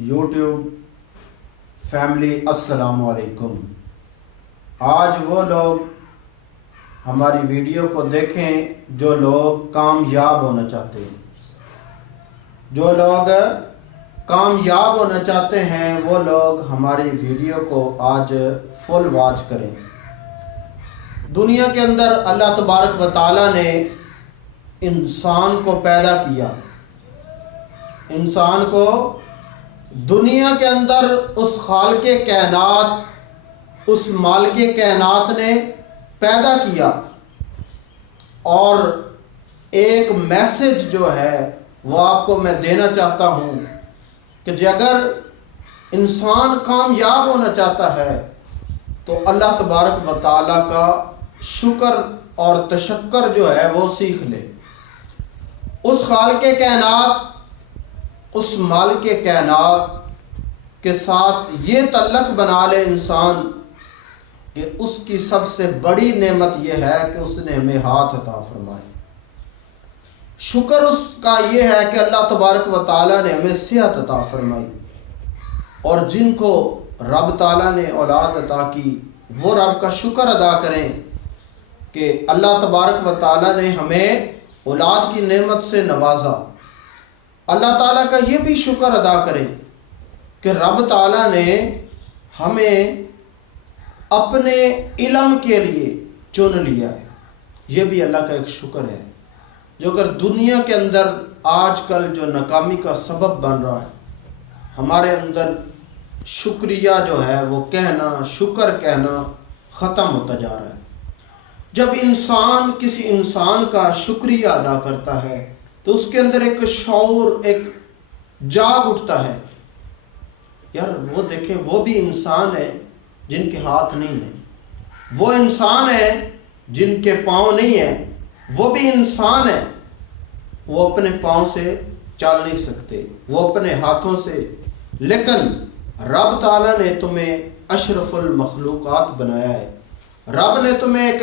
YouTube family अस्सलाम वालेकुम। आज वो लोग हमारी वीडियो को देखें जो लोग कामयाब होना चाहते हैं। जो लोग कामयाब होना चाहते हैं वो लोग हमारी वीडियो को आज फुल वॉच करें। दुनिया के अंदर अल्लाह तबारक व तआला ने इंसान को पैदा किया। इंसान को दुनिया के अंदर उस खालिक़े कायनात, उस मालिके कायनात ने पैदा किया और एक मैसेज जो है वो आपको मैं देना चाहता हूँ कि अगर इंसान कामयाब होना चाहता है तो अल्लाह तबारक व तआला का शुक्र और तशक्कर जो है वो सीख ले। उस खालिक़े कायनात, उस मालिके कायनात के साथ ये तल्लक बना ले इंसान कि उसकी सबसे बड़ी नेमत यह है कि उसने हमें हाथ अता फरमाए। शुक्र उसका ये है कि अल्लाह तबारक व तआला ने हमें सेहत अता फरमाई और जिनको रब ताला ने औलाद अता की वो रब का शुक्र अदा करें कि अल्लाह तबारक व तआला ने हमें औलाद की नेमत से नवाजा। अल्लाह ताला का ये भी शुक्र अदा करें कि रब ताला ने हमें अपने इल्म के लिए चुन लिया है। ये भी अल्लाह का एक शुक्र है जो अगर दुनिया के अंदर आजकल जो नाकामी का सबब बन रहा है, हमारे अंदर शुक्रिया जो है वो कहना, शुक्र कहना ख़त्म होता जा रहा है। जब इंसान किसी इंसान का शुक्रिया अदा करता है तो उसके अंदर एक शौर, एक जाग उठता है। यार वो देखें, वो भी इंसान है जिनके हाथ नहीं है, वो इंसान है जिनके पाँव नहीं है, वो भी इंसान है, वो अपने पाँव से चल नहीं सकते, वो अपने हाथों से। लेकिन रब ताला ने तुम्हें अशरफुल मखलूक़ात बनाया है। रब ने तुम्हें एक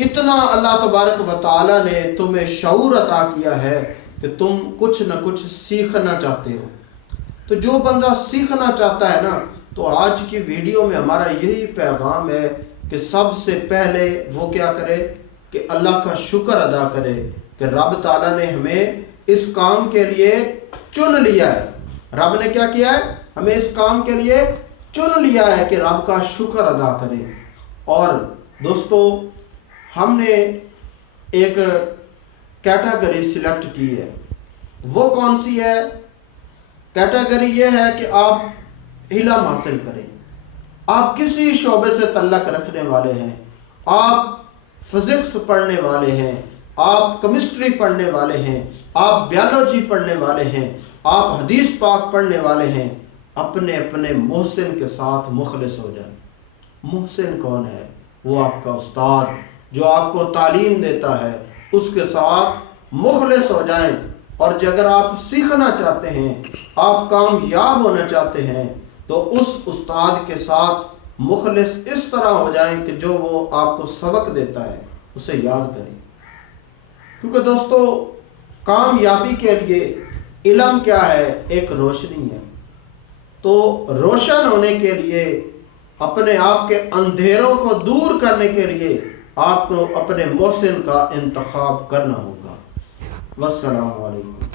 इतना अल्लाह तबारक व तआला ने तुम्हें शऊर अता किया है कि तुम कुछ न कुछ सीखना चाहते हो। तो जो बंदा सीखना चाहता है ना, तो आज की वीडियो में हमारा यही पैगाम है कि सबसे पहले वो क्या करे कि अल्लाह का शुक्र अदा करे कि रब ताला ने हमें इस काम के लिए चुन लिया है। रब ने क्या किया है? हमें इस काम के लिए चुन लिया है कि रब का शुक्र अदा करें। और दोस्तों, हमने एक कैटेगरी सिलेक्ट की है। वो कौन सी है? कैटेगरी ये है कि आप इल्म हासिल करें। आप किसी शोबे से तल्लक रखने वाले हैं, आप फिजिक्स पढ़ने वाले हैं, आप केमिस्ट्री पढ़ने वाले हैं, आप बायोलॉजी पढ़ने वाले हैं, आप हदीस पाक पढ़ने वाले हैं, अपने अपने मोहसिन के साथ मुखलिस हो जाए। मोहसिन कौन है? वो आपका उस्ताद जो आपको तालीम देता है, उसके साथ मुखलिस हो जाएं। और अगर आप सीखना चाहते हैं, आप कामयाब होना चाहते हैं, तो उस उस्ताद के साथ मुखलिस इस तरह हो जाएं कि जो वो आपको सबक देता है उसे याद करें। क्योंकि दोस्तों, कामयाबी के लिए इल्म क्या है? एक रोशनी है। तो रोशन होने के लिए, अपने आप के अंधेरों को दूर करने के लिए आपको अपने मोहसिन का इंतखाब करना होगा। वस्सलामु अलैकुम।